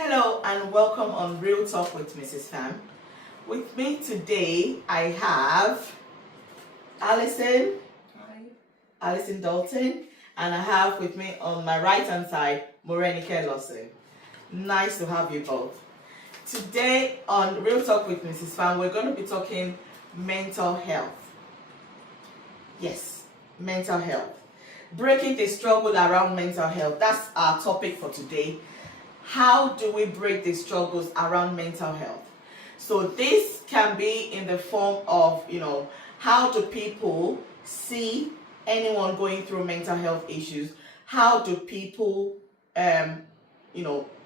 Hello and welcome on Real Talk with Mrs. Pham. With me today I have Alison, Hi. Alison Dalton, and I have with me on my right hand side Morenike, Lawson. Nice to have you both. Today on Real Talk with Mrs. Pham we're going to be talking mental health. Yes, mental health. Breaking the struggle around mental health. That's our topic for today. How do we break the struggles around mental health? So this can be in the form of, how do people see anyone going through mental health issues? How do people,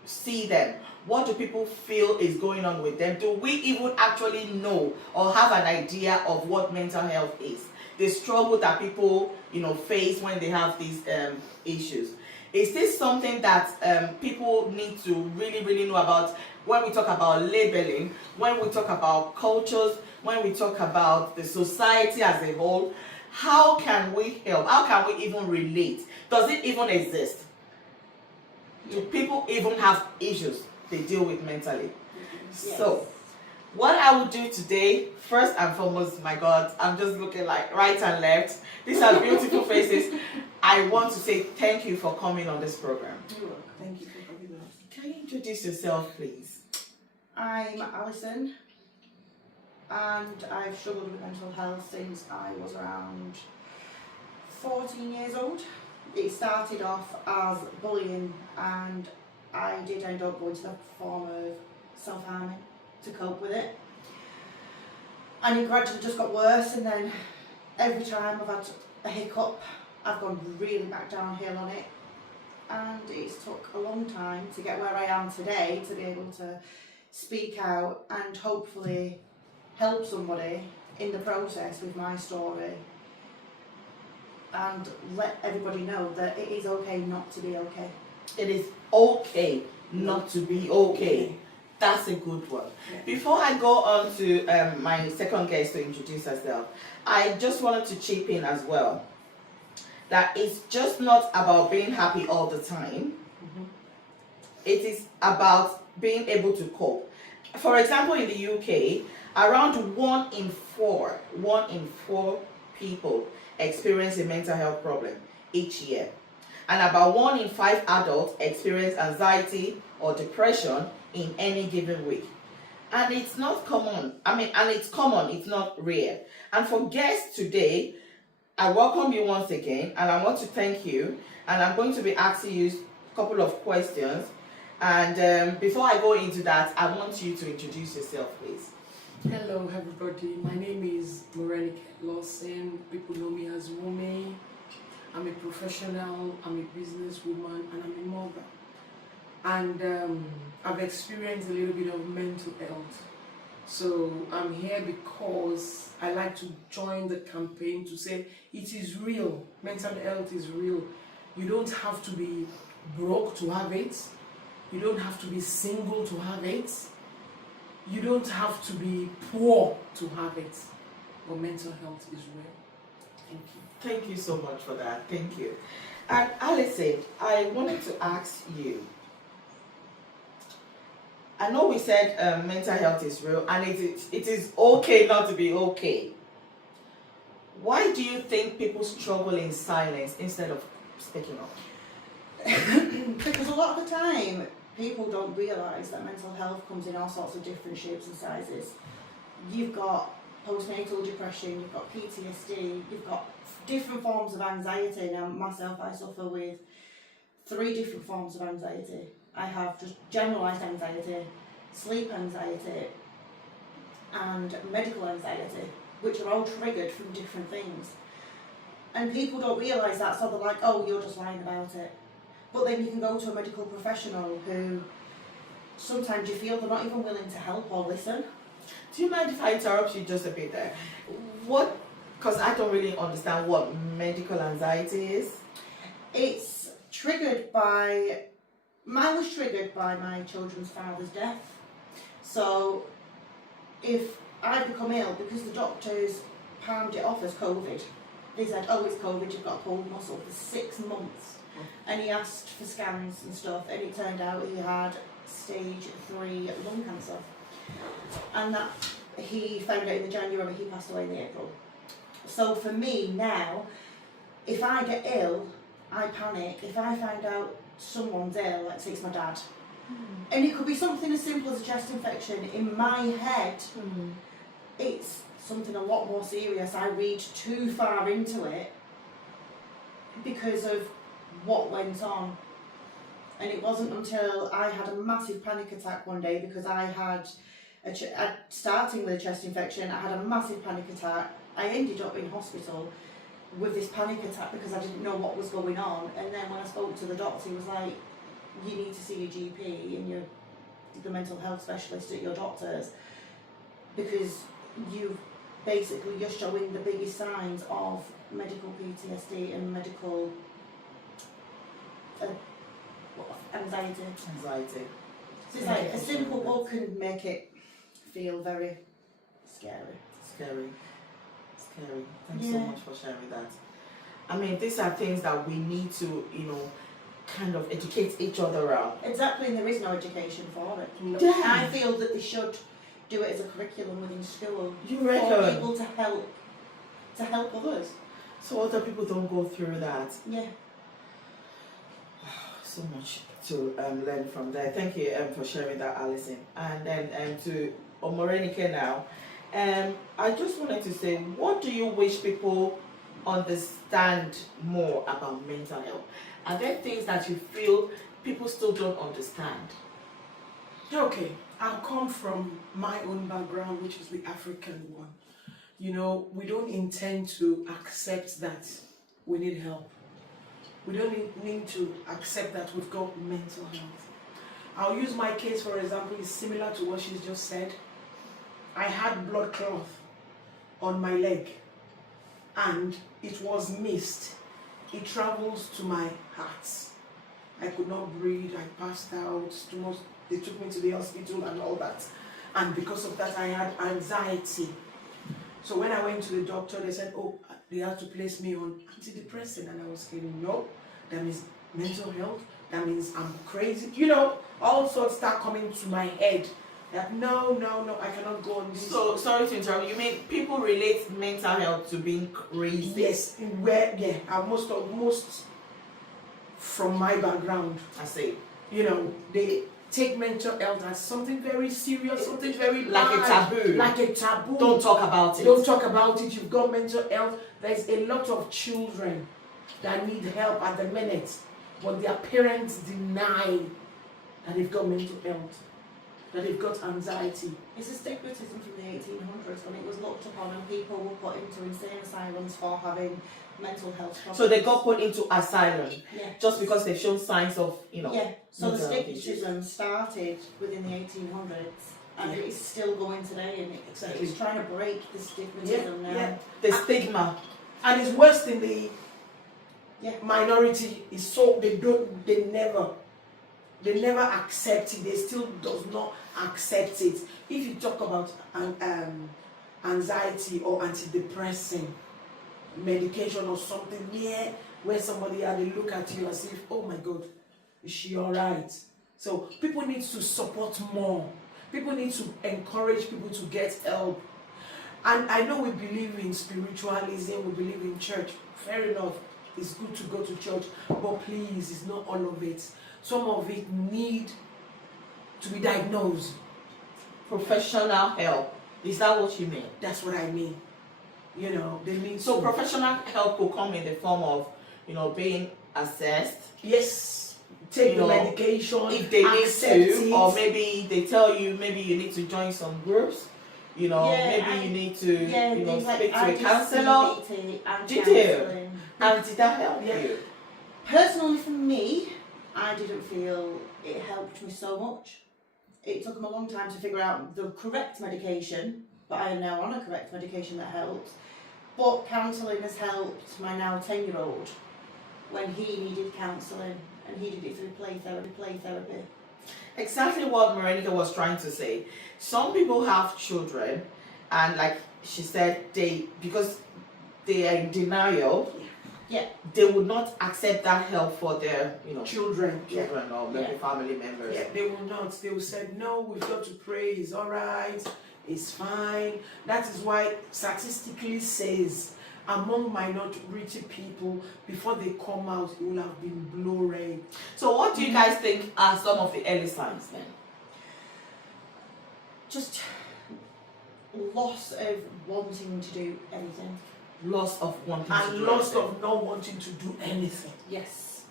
see them? What do people feel is going on with them? Do we even actually know or have an idea of what mental health is? The struggle that people, face when they have these issues. Is this something that people need to really, really know about when we talk about labeling, when we talk about cultures, when we talk about the society as a whole? How can we help? How can we even relate? Does it even exist? Do people even have issues they deal with mentally? Yes. So, what I will do today, first and foremost, my God, I'm just looking like right and left. These are beautiful faces. I want to say thank you for coming on this program. You're welcome. Thank you for having us. Can you introduce yourself, please? I'm Alison, and I've struggled with mental health since I was around 14 years old. It started off as bullying, and I did end up going to the form of self-harming to cope with it. And it gradually just got worse, and then every time I've had a hiccup, I've gone really back downhill on it, and it's took a long time to get where I am today to be able to speak out and hopefully help somebody in the process with my story and let everybody know that it is okay not to be okay. It is okay not to be okay. That's a good one. Yeah. Before I go on to my second guest to introduce herself, I just wanted to chip in as well that it's just not about being happy all the time. Mm-hmm. It is about being able to cope. For example, in the UK, around 1 in 4 people experience a mental health problem each year. And about 1 in 5 adults experience anxiety or depression in any given week. And it's not common. It's common, it's not rare. And for guests today, I welcome you once again, and I want to thank you. And I'm going to be asking you a couple of questions. And before I go into that, I want you to introduce yourself, please. Hello, everybody. My name is Morenike Lawson. People know me as Wumi. I'm a professional, I'm a businesswoman, and I'm a mother. And I've experienced a little bit of mental health. So I'm here because I like to join the campaign to say it is real. Mental health is real. You don't have to be broke to have it. You don't have to be single to have it. You don't have to be poor to have it. But mental health is real. Thank you. Thank you so much for that. Thank you. And Alison, I wanted to ask you. I know we said mental health is real and it is okay not to be okay. Why do you think people struggle in silence instead of speaking up? Because a lot of the time, people don't realise that mental health comes in all sorts of different shapes and sizes. You've got postnatal depression, you've got PTSD, you've got different forms of anxiety. Now, myself, I suffer with 3 different forms of anxiety. I have just generalised anxiety, sleep anxiety, and medical anxiety, which are all triggered from different things. And people don't realise that, so they're like, oh, you're just lying about it. But then you can go to a medical professional who sometimes you feel they're not even willing to help or listen. Do you mind if I interrupt you just a bit there? Because I don't really understand what medical anxiety is. It's triggered by, mine was triggered by my children's father's death. So if I become ill, because the doctors palmed it off as COVID, they said, oh, it's COVID, you've got a pulled muscle for 6 months. and he asked for scans and stuff, and it turned out he had stage 3 lung cancer, and that he found out in the January, he passed away in the April. So for me now, if I get ill, I panic. If I find out someone's ill, let's say it's my dad, and it could be something as simple as a chest infection, in my head it's something a lot more serious. I read too far into it because of what went on. And it wasn't until I had a massive panic attack one day, because I had starting with a chest infection, I had a massive panic attack. I ended up in hospital with this panic attack because I didn't know what was going on. And then when I spoke to the doctor, he was like, you need to see your GP and the mental health specialist at your doctor's, because you're showing the biggest signs of medical PTSD and medical anxiety. So it's like a simple book can make it feel very scary. Scary. Thanks so much for sharing that. I mean, these are things that we need to, kind of educate each other around. Exactly, and there is no education for it. Yeah. I feel that they should do it as a curriculum within school. You for reckon? people to help others. So other people don't go through that. Yeah. So much to learn from there. Thank you for sharing that, Alison. And then to Morenike now. I just wanted to say, what do you wish people understand more about mental health? Are there things that you feel people still don't understand? Okay, I'll come from my own background, which is the African one. We don't intend to accept that we need help. We don't need to accept that we've got mental health. I'll use my case, for example. It's similar to what she's just said. I had blood clot on my leg and it was missed. It travels to my heart. I could not breathe, I passed out, they took me to the hospital and all that. And because of that, I had anxiety. So when I went to the doctor, they said, oh, they had to place me on antidepressant. And I was saying, no, that means mental health, that means I'm crazy. All sorts start coming to my head. That no, I cannot go on this. So, sorry to interrupt, you mean people relate mental health to being crazy? Yes, most from my background. I see. They take mental health as something very serious, something very like bad, a taboo. Like a taboo. Don't talk about it. Don't talk about it. You've got mental health. There's a lot of children that need help at the minute, but their parents deny that they've got mental health, that they've got anxiety. It's a stigmatism from the 1800s when it was looked upon and people were put into insane asylums for having mental health problems. So they got put into asylum just Yeah. because they've shown signs of, Yeah, so the mental health stigmatism started within the 1800s and it's still going today, and it's trying to break the stigmatism now. Yeah. the stigma. And it's worse than the minority. Is so they never accept it. They still does not accept it. If you talk about anxiety or antidepressant medication or something where somebody had a look at you as if, oh my God, is she alright? So people need to support more. People need to encourage people to get help. And I know we believe in spiritualism, we believe in church. Fair enough, it's good to go to church, but please, it's not all of it. Some of it need to be diagnosed. Professional help. Is that what you mean? That's what I mean. They need So to. professional help will come in the form of, being assessed. Yes, take the medication if they need accept to, it. or maybe they tell you maybe you need to join some groups. Maybe you need to speak to a counsellor. Did you? And did that help you? Personally, for me, I didn't feel it helped me so much. It took them a long time to figure out the correct medication, but I am now on a correct medication that helps. But counselling has helped my now 10-year-old when he needed counselling, and he did it through play therapy. Exactly what Morenike was trying to say. Some people have children, and like she said, because they are in denial, Yeah. they would not accept that help for their, Children. children or maybe family members. Yeah, they will not. They will say, no, we've got to pray, it's all right, it's fine. That is why statistically says among minority people, before they come out, it will have been blow red. So what do you guys think are some of the early signs then? Just loss of wanting to do anything. Loss of wanting to And do loss anything. of not wanting to do anything. Yes.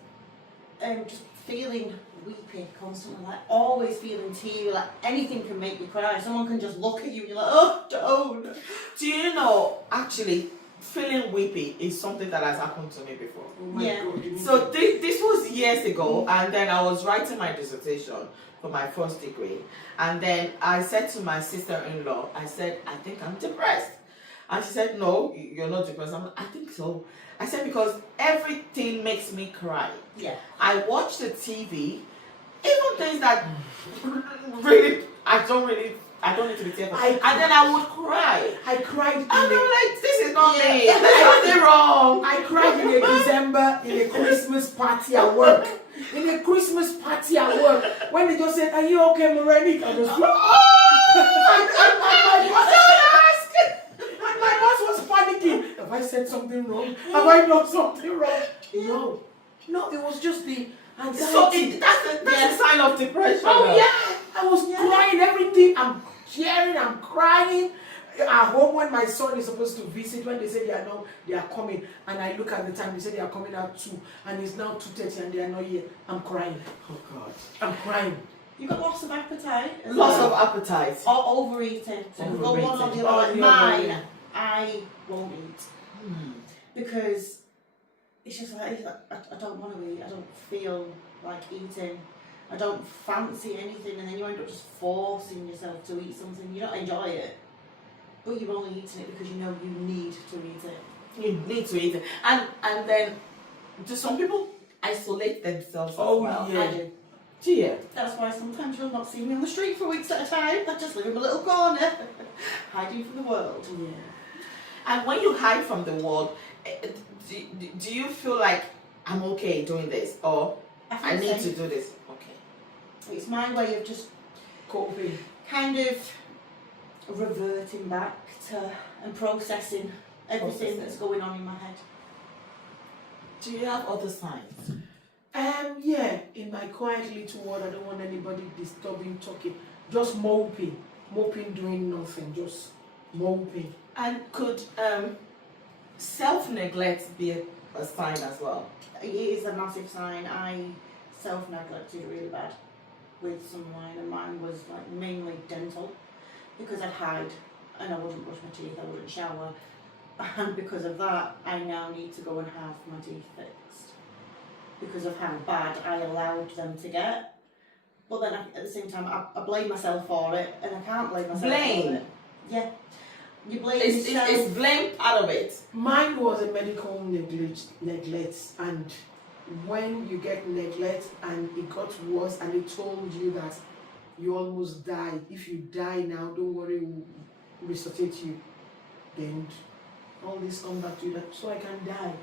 Just feeling weepy constantly, like always feeling teary, like anything can make you cry. Someone can just look at you and you're like, oh, don't. Do you know, actually, feeling weepy is something that has happened to me before. Oh my Yeah. God. you need So to- this was years ago, and then I was writing my dissertation for my first degree, and then I said to my sister-in-law, I said, I think I'm depressed. And she said, no, you're not depressed. I'm like, I think so. I said, because everything makes me cry. Yeah. I watch the TV, even things that really, I don't need to be tearful. And then I would cry. I cried And I'm like, this is not me. Yeah. There's something wrong. I cried in a December in a Christmas party at work. In a Christmas party at work. When they just said, are you okay, Morenike? I just and my boss was panicking. Have I said something wrong? Have I done something wrong? No, it was just the anxiety. So that's a sign of depression. Oh yeah, I was crying everything. I'm cheering, I'm crying. At home when my son is supposed to visit, when they say they are coming, and I look at the time, they say they are coming at 2, and it's now 2:30 and they are not here. I'm crying. Oh God. I'm crying. You've got loss of appetite. as Loss well. of appetite. Or overeating. So we've got one or the other. Like mine, I won't eat. Because it's just like, I don't want to eat. I don't feel like eating. I don't fancy anything, and then you end up just forcing yourself to eat something. You don't enjoy it, but you're only eating it because you know you need to eat it. You need to eat it. And then, do some people isolate themselves as well? yeah. I do. Yeah. That's why sometimes you'll not see me on the street for weeks at a time. I just live in my little corner, hiding from the world. Yeah. And when you hide from the world, do you feel like I'm okay doing this, or I need to do this? Okay. It's my way of just Coping. kind of reverting back to and processing everything that's going on in my head. Do you have other signs? Yeah, in my quiet little world, I don't want anybody disturbing, talking. Just moping, doing nothing, just moping. And could self-neglect be a sign as well? It is a massive sign. I self-neglected really bad with some of mine, and mine was like mainly dental, because I'd hide and I wouldn't brush my teeth, I wouldn't shower, and because of that I now need to go and have my teeth fixed because of how bad I allowed them to get. But then at the same time I blame myself for it, and I can't blame myself Blame? for it. Yeah. You blame Is yourself. blame part of it? Mine was a medical neglect, and when you get neglect and it got worse and they told you that you almost died, if you die now, don't worry, we'll resuscitate you, then all this come back to you, that so I can die,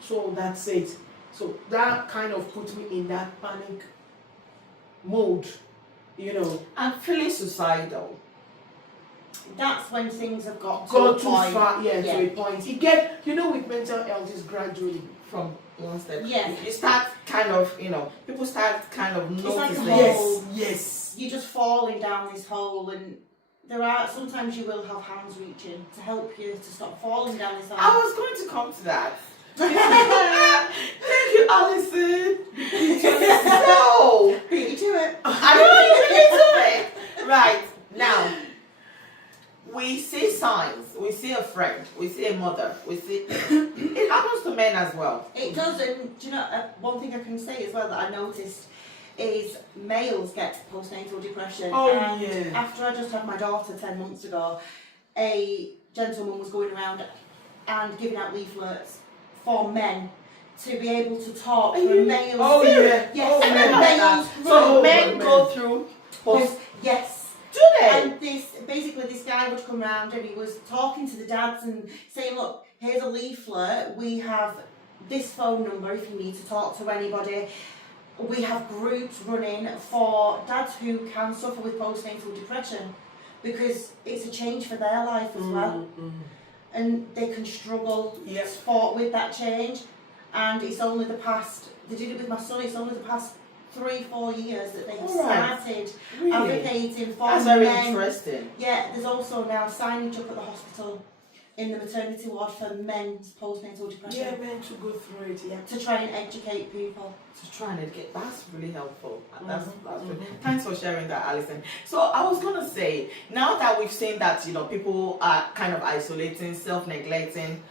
so that's it. So that kind of put me in that panic mode, And feeling suicidal. That's when things have got to Go a too point. far, to a point. It with mental health is gradually. From one step. Yeah. You start kind of, people start kind of It's like a noticing. hole. Yes. You're just falling down this hole, and sometimes you will have hands reaching to help you to stop falling down this I hole. was going to come to that. Thank you, Alison. So, Beat you to it. I don't want you to get to it. Right, now, we see signs. We see a friend. We see a mother. We see... It happens to men as well. It does, and do you know, one thing I can say as well that I noticed is males get postnatal depression. Oh, and yeah. after I just had my daughter 10 months ago, a gentleman was going around and giving out leaflets for men to be able to talk for males. Oh, yeah. Yes, Oh, for men. males. So Oh, men men. go through post... Yes. Do they? And this guy would come round and he was talking to the dads and saying, look, here's a leaflet. We have this phone number if you need to talk to anybody. We have groups running for dads who can suffer with postnatal depression because it's a change for their life as well. And they can struggle with that change. And it's only the past, they did it with my son, it's only the past 3-4 years that they've started advocating for That's men. very interesting. Yeah, there's also now signage up at the hospital in the maternity ward for men's postnatal depression. Yeah, men to go through it, yeah. To try and educate people. To try and educate, that's really helpful. That's really, thanks for sharing that, Alison. So I was gonna say, now that we've seen that, you know, people are kind of isolating, self-neglecting,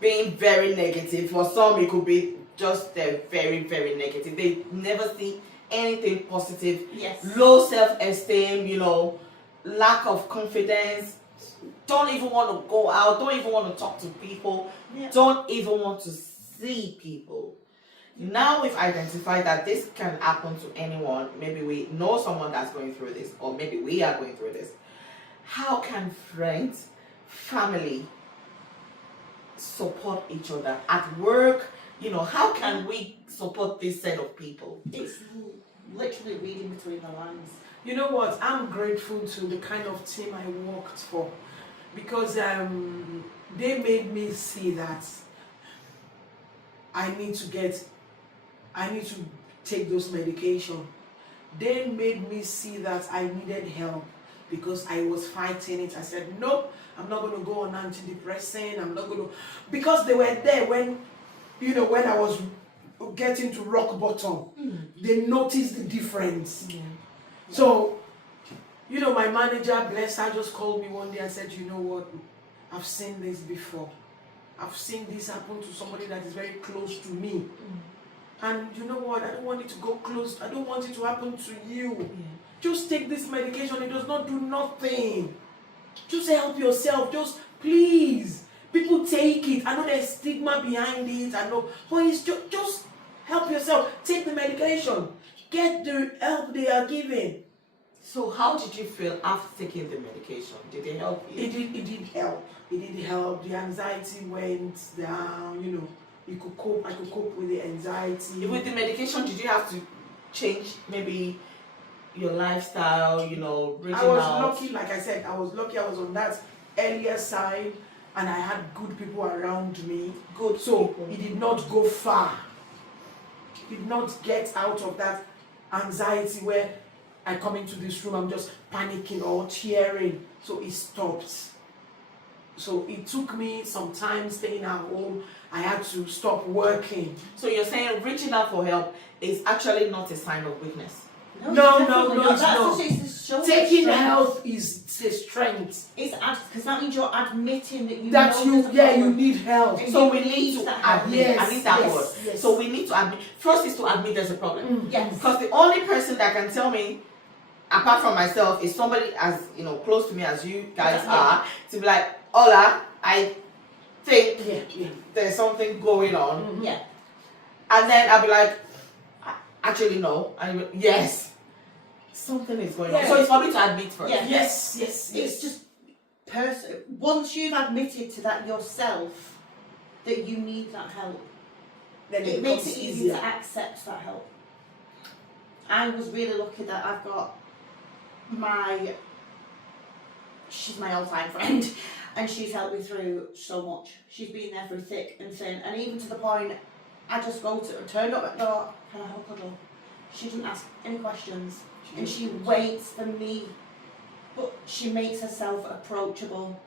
being very negative. For some, it could be just very, very negative. They never see anything positive. Yes. Low self-esteem, you know, lack of confidence. Don't even want to go out. Don't even want to talk to people. Yeah. Don't even want to see people. Now we've identified that this can happen to anyone. Maybe we know someone that's going through this, or maybe we are going through this. How can friends, family support each other at work? You know, how can we support this set of people? It's literally reading between the lines. You know what? I'm grateful to the kind of team I worked for because they made me see that I need to take those medication. They made me see that I needed help because I was fighting it. I said, nope, I'm not going to go on antidepressant. I'm not going to, because they were there when, you know, when I was getting to rock bottom. They noticed the difference. Yeah. So, you know, my manager, bless her, just called me one day and said, you know what, I've seen this before. I've seen this happen to somebody that is very close to me. And you know what, I don't want it to go close. I don't want it to happen to you. Yeah. Just take this medication. It does not do nothing. Just help yourself. Just please. People take it. I know there's stigma behind it. I know. But it's just help yourself. Take the medication. Get the help they are giving. So how did you feel after taking the medication? Did it help you? It did help. It did help. The anxiety went down, you know. I could cope with the anxiety. With the medication, did you have to change maybe your lifestyle, you know, reaching I was out? lucky, like I said, I was lucky. I was on that earlier side and I had good people around me. Good. So people. it did not go far. It did not get out of that anxiety where I come into this room, I'm just panicking or tearing. So it stopped. So it took me some time staying at home. I had to stop working. So you're saying reaching out for help is actually not a sign of weakness? No, That's no. just showing Taking strength. help is a strength. It's because that means you're admitting that you That know you, there's a yeah, you problem. need help. And So you we need to that help. admit. Yes, I need that yes, word. yes. So we need to admit. First is to admit there's a problem. Yes. Because the only person that can tell me, apart from myself, is somebody as, you know, close to me as you guys are, to be like, Ola, I think there's something going on. Yeah. And then I'll be like, actually no. And you'll be, yes, something is going on. Yeah. So it's for me to admit first. Yeah. Yes. It's just once you've admitted to that yourself that you need that help, Then it makes becomes it easy easier. to accept that help. I was really lucky that I've got she's my old-time friend, and she's helped me through so much. She's been there through thick and thin, and even to the point, I just go to her, turn up at the door, can I have a cuddle? She doesn't ask any questions, and she waits for me, but she makes herself approachable.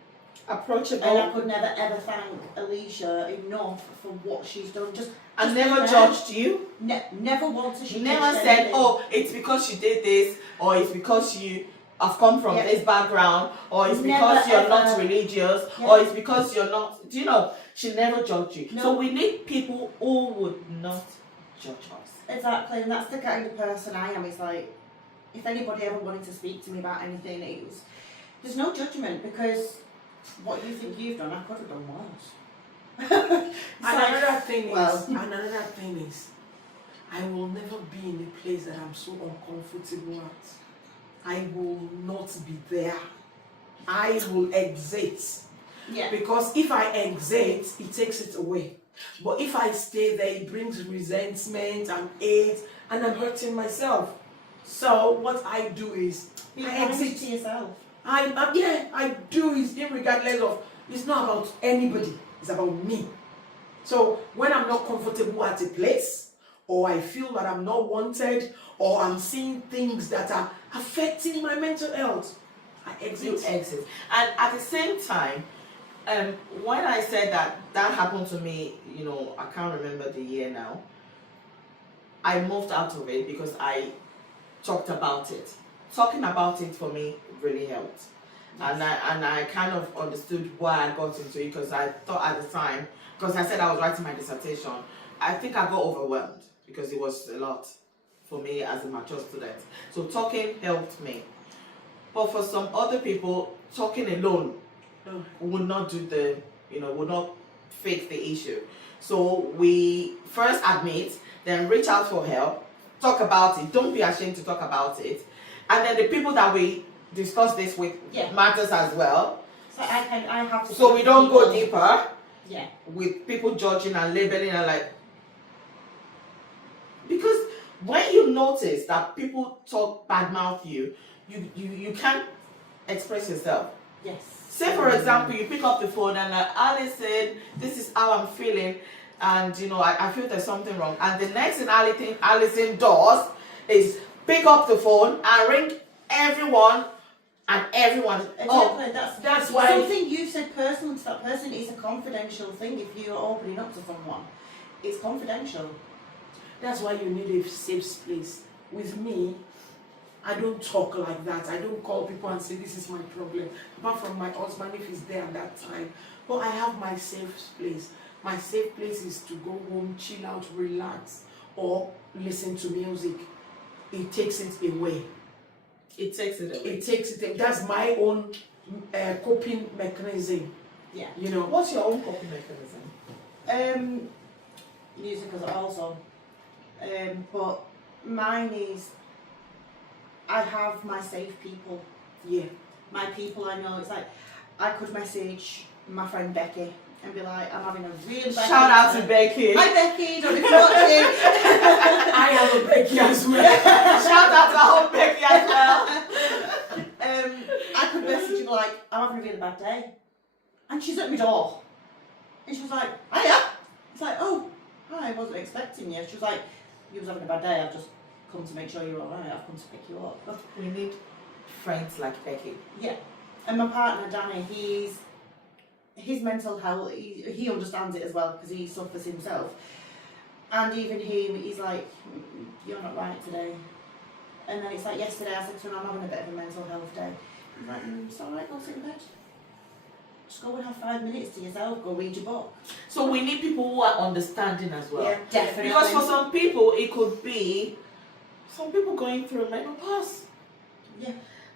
And I could never ever thank Alicia enough for what she's done. Just never being there. judged you. Never once has she She never judged said, anything. oh, it's because you did this, or it's because you have come from this background, or it's because Never, you're not ever. religious, Yeah. or it's because you're not, do you know, she never judged you. No. So we need people who would not judge us. Exactly, and that's the kind of person I am. It's like, if anybody ever wanted to speak to me about anything, there's no judgment, because what you think you've done, I could have done worse. Another thing well, is, I will never be in a place that I'm so uncomfortable at. I will not be there. I will exit. yeah, Because if I exit, it takes it away. But if I stay there, it brings resentment and hate, and I'm hurting myself. So what I do is Be I kind exit. to yourself. I do it regardless of, it's not about anybody, it's about me. So when I'm not comfortable at a place, or I feel that I'm not wanted, or I'm seeing things that are affecting my mental health, I exit. You exit. And at the same time, when I said that happened to me, I can't remember the year now. I moved out of it because I talked about it. Talking about it for me really helped. Yes. And I kind of understood why I got into it, because I thought at the time, because I said I was writing my dissertation, I think I got overwhelmed because it was a lot for me as a mature student. So talking helped me. But for some other people, talking alone would not do would not fix the issue. So we first admit, then reach out for help, talk about it. Don't be ashamed to talk about it. And then the people that we discuss this with matters as well. So I have to. So we don't go deeper. Yeah. With people judging and labeling and because when you notice that people talk badmouth you can't express yourself. Yes. Say for example, you pick up the phone and Alison, this is how I'm feeling, and I feel there's something wrong. And the next thing Alison does is pick up the phone and ring everyone. And everyone. Exactly. That's why something you said personal to that person is a confidential thing. If you're opening up to someone, it's confidential. That's why you need a safe space. With me, I don't talk like that. I don't call people and say this is my problem. Apart from my husband, if he's there at that time. But I have my safe place. My safe place is to go home, chill out, relax, or listen to music. It takes it away. It takes it away. It takes it away. That's my own coping mechanism. Yeah. What's your own coping mechanism? Music is also. But mine is, I have my safe people. Yeah. My people I know. It's like, I could message my friend Becky and be like, I'm having a real bad Shout out to Becky. Hi Becky, don't know if you're watching. I have a Becky as well. Shout out to our whole Becky as well. I could message you like, I'm having a really bad day. And she's at my door. And she was like, hiya. It's like, oh, hi, I wasn't expecting you. She was like, you was having a bad day, I've just come to make sure you're alright, I've come to pick you up. We need friends like Becky. Yeah. And my partner, Danny, his mental health, he understands it as well because he suffers himself. And even he's like, you're not right today. And then it's like yesterday I said to him, I'm having a bit of a mental health day. He's like, it's alright, go sit in bed. Just go and have 5 minutes to yourself, go read your book. So we need people who are understanding as well. Yeah, definitely. Because for some people, it could be some people going through menopause. Yeah.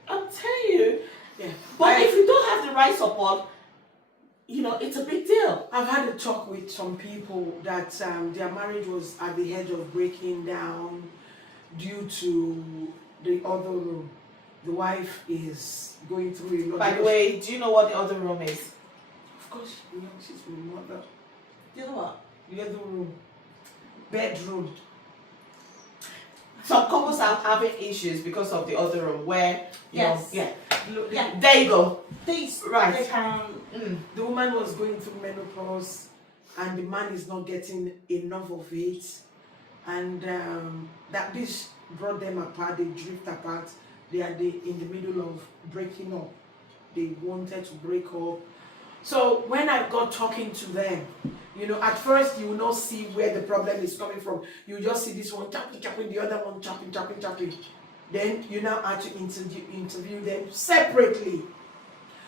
I'm telling you. Yeah. But if you don't have the right support, it's a big deal. I've had a talk with some people that their marriage was at the edge of breaking down due to the other room. The wife is going through a lot. By the way, do you know what the other room is? Of course, she's my mother. The other what? The other room. Bedroom. Some couples are having issues because of the other room where, Yeah. There you go. They Right. can. The woman was going through menopause and the man is not getting enough of it. And that this brought them apart, they drift apart. They are in the middle of breaking up. They wanted to break up. So when I got talking to them, at first you will not see where the problem is coming from. You just see this one chopping, the other one chopping. Then you now have to interview them separately.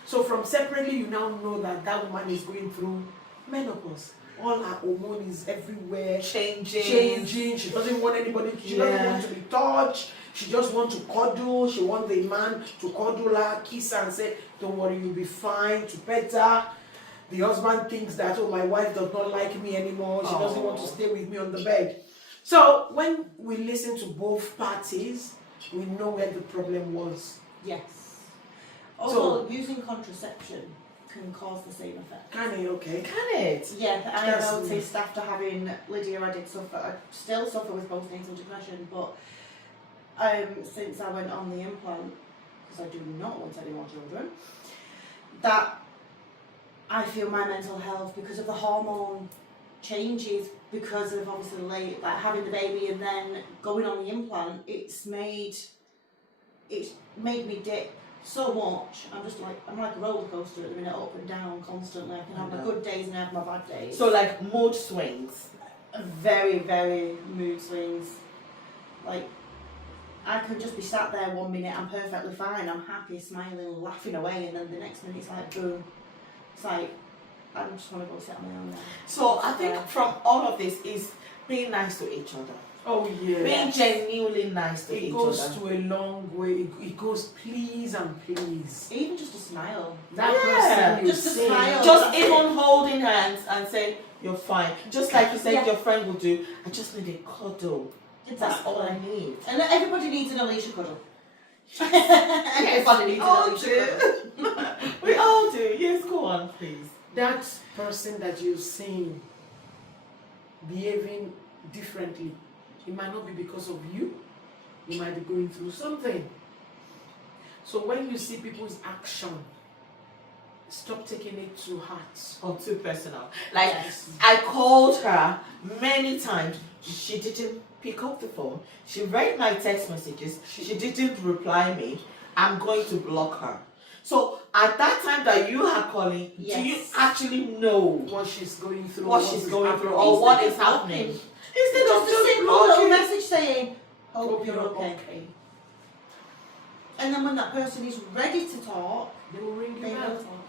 So from separately, you now know that woman is going through menopause. All her hormones everywhere. Changing. She doesn't want anybody. She doesn't want to be touched. She just wants to cuddle. She wants the man to cuddle her, kiss her and say, don't worry, you'll be fine, to pet her. The husband thinks that, my wife does not like me anymore. She doesn't want to stay with me on the bed. So when we listen to both parties, we know where the problem was. Yes. Also, using contraception can cause the same effect. Can it? Okay. Can it? Yeah, I That's noticed after having Lydia, I still suffer with postnatal depression, but since I went on the implant, because I do not want any more children, that I feel my mental health, because of the hormone changes, because of obviously like having the baby and then going on the implant, it's made me dip so much. I'm like a roller coaster at the minute, up and down constantly. I can have my good days and I have my bad days. So like mood swings. Very, very mood swings. Like, I could just be sat there 1 minute, I'm perfectly fine, I'm happy, smiling, laughing away, and then the next minute it's like boom. It's like, I just want to go sit on my own now. So I think from all of this is being nice to each other. Oh yeah. Being genuinely nice to It each goes other. to a long way. It goes please and please. Even just a smile. That Yeah. person you Just a say, smile. Just That's even holding hands and say, you're fine. Just like you said Yeah. your friend would do, I just need a cuddle. That's all I need. And everybody needs an Alicia cuddle. Everybody needs an all Alicia do. cuddle. We all do. Yes, go on, please. that person that you're seeing behaving differently, it might not be because of you. You might be going through something. So when you see people's action, stop taking it to heart. Or too personal. Like, Yes. I called her many times. She didn't pick up the phone. She read my text messages. She didn't reply me. I'm going to block her. So at that time that you are calling, do you Yes. actually know What she's going through, what she's is going happening. through or what Instead is of happening? blocking. Instead of Just a just simple little blocking. message saying, hope Hope you're you're okay. okay. And then when that person is ready to talk, They will ring they you will back. talk.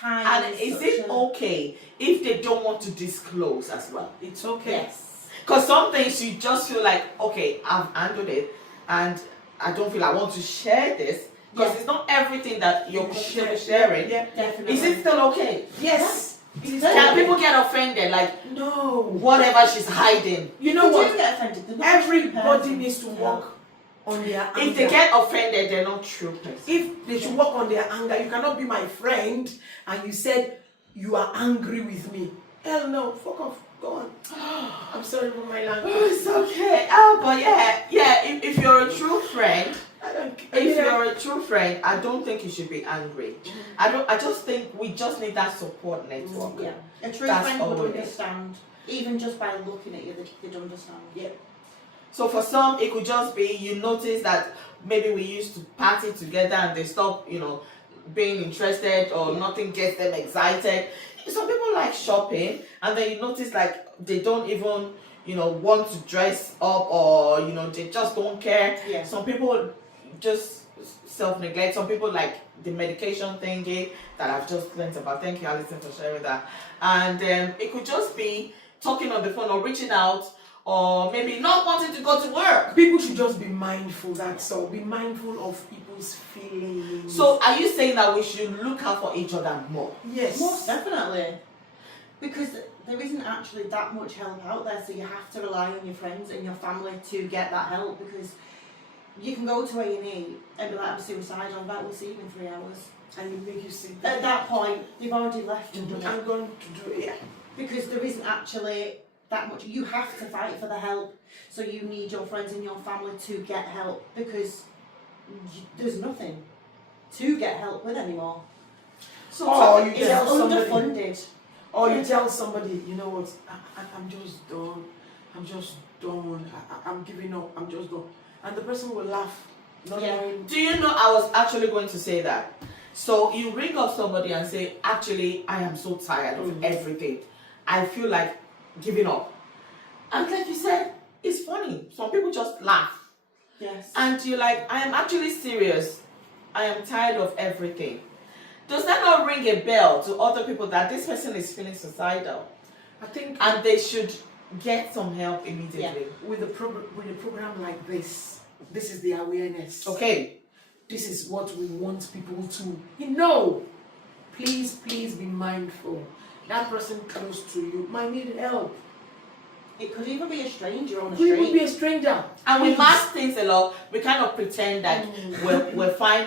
Time And is such it a- okay if they don't want to disclose as well? It's okay. Yes. Because some things you just feel like, okay, I've handled it and I don't feel I want to share this because Yeah. it's not everything that you're You comfortable share- sharing. Yeah. Definitely. Is it still okay? Yes. It is Can okay. people get offended? Like, No. whatever she's hiding. You know They what? do get offended. They're not Everybody true needs to person. work on their anger. If they get offended, they're not true person. If they should work on their anger, you cannot be my friend and you said you are angry with me. Hell no, fuck off. Go on. I'm sorry for my language. Oh, it's okay. But yeah. If you're a true friend, I don't care. if you're a true friend, I don't think you should be angry. I just think we just need that support network. Yeah. A true That's friend all would it is. understand. Even just by looking at you, they'd understand. Yeah. So for some, it could just be you notice that maybe we used to party together and they stop, being interested or nothing gets them excited. Some people like shopping and then you notice like they don't even, want to dress up or, they just don't care. Yeah. Some people just self-neglect. Some people like the medication thingy that I've just learned about. Thank you, Alison, for sharing that. And it could just be talking on the phone or reaching out or maybe not wanting to go to work. People should just be mindful, that's all. Be mindful of people's feelings. So are you saying that we should look out for each other more? yes. Most definitely. Because there isn't actually that much help out there, so you have to rely on your friends and your family to get that help, because you can go to A&E and be like, I'm suicidal, that will see you in 3 hours. And it make you see At that point, they've already left and done it. I'm going to do it. Yeah. Because there isn't actually that much. You have to fight for the help, so you need your friends and your family to get help, because there's nothing to get help with anymore. So Oh, you It's tell somebody. underfunded. Or you tell somebody, you know what, I'm just done. I'm just done. I'm giving up. I'm just done. And the person will laugh. Not Yeah. knowing. do you know I was actually going to say that? So you ring up somebody and say, actually, I am so tired of everything. I feel like giving up. And like you said, it's funny. Some people just laugh. Yes. And you're like, I am actually serious. I am tired of everything. Does that not ring a bell to other people that this person is feeling suicidal I think and they should get some help immediately? with a program like this is the awareness. Okay. This is what we want people to know. Please be mindful. That person close to you might need help. It could even be a stranger on the Could even street. be a stranger. And we Please. mask things a lot. We kind of pretend that we're fine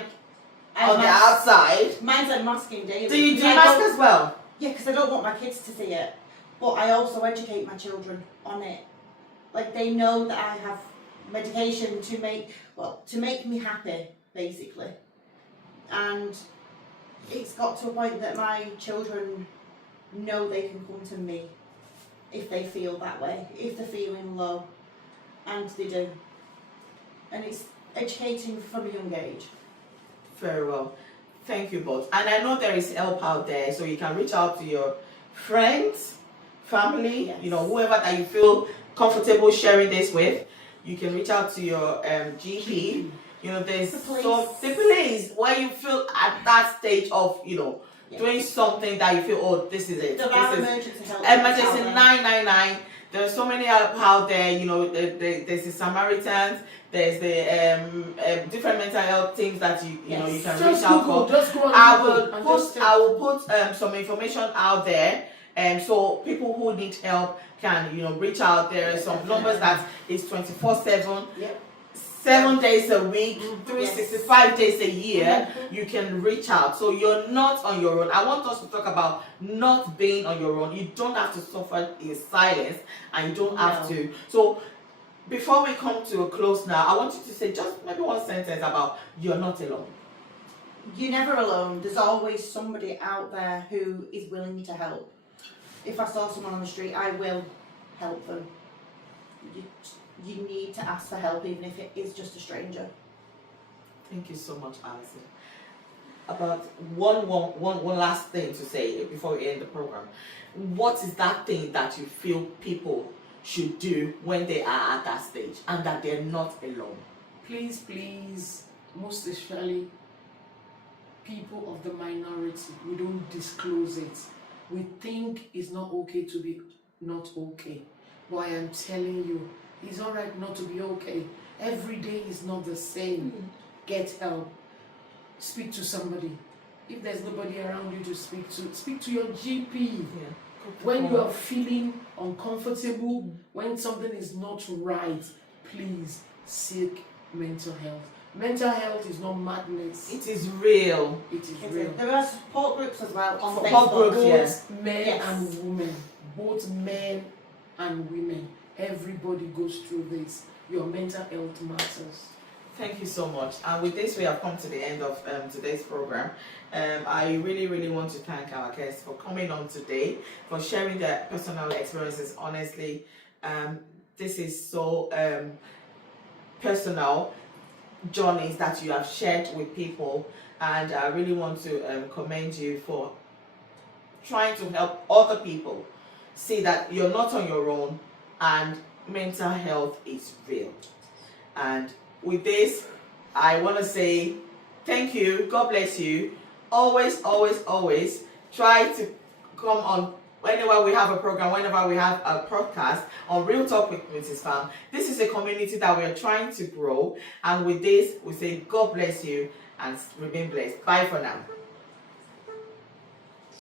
on the outside. Mine's unmasking daily. Do you do mask as well? Yeah, because I don't want my kids to see it. But I also educate my children on it. Like, they know that I have medication to make me happy, basically. And it's got to a point that my children know they can come to me if they feel that way, if they're feeling low, and they do. And it's educating from a young age. Very well. Thank you both. And I know there is help out there, so you can reach out to your friends, family, Yes. you know, whoever that you feel comfortable sharing this with. You can reach out to your GP. You know, there's The police. the police, where you feel at that stage of, you know, Yeah. doing something that you feel, oh, this is it. There are This is emergency help. emergency out there. 999. There are so many out there. You know, there's the Samaritans. There's the different mental health teams that you know you can reach Just out Google, for. just go on I Google will and put just I will put some information out there, so people who need help can, you know, reach out. There are some numbers that is 24/7. Yep. 7 days a week, Mhm. 365 days a year, Mhm. you can reach out. So you're not on your own. I want us to talk about not being on your own. You don't have to suffer in silence, and you don't have No. to. So before we come to a close now, I want you to say just maybe one sentence about you're not alone. You're never alone. There's always somebody out there who is willing to help. If I saw someone on the street, I will help them. You need to ask for help, even if it is just a stranger. Thank you so much, Alison. About one last thing to say before we end the program. What is that thing that you feel people should do when they are at that stage and that they're not alone? Please, most especially people of the minority, we don't disclose it. We think it's not okay to be not okay. But I am telling you, it's alright not to be okay. Every day is not the same. Get help. Speak to somebody. If there's nobody around you to speak to your GP. Yeah. When you are feeling uncomfortable, when something is not right, please seek mental health. Mental health is not madness. It is real. It is real. There are support groups as well on Support Facebook. groups. Both Yes. men Yes. and women. Both men and women. Everybody goes through this. Your mental health matters. Thank you so much. And with this, we have come to the end of today's program. I really want to thank our guests for coming on today, for sharing their personal experiences. Honestly, this is so personal journeys that you have shared with people, and I really want to commend you for trying to help other people see that you're not on your own and mental health is real. And with this, I want to say thank you. God bless you. Always try to come on whenever we have a program, whenever we have a podcast on Real Talk with Mrs. Pham. This is a community that we are trying to grow. And with this, we say God bless you and remain blessed. Bye for now.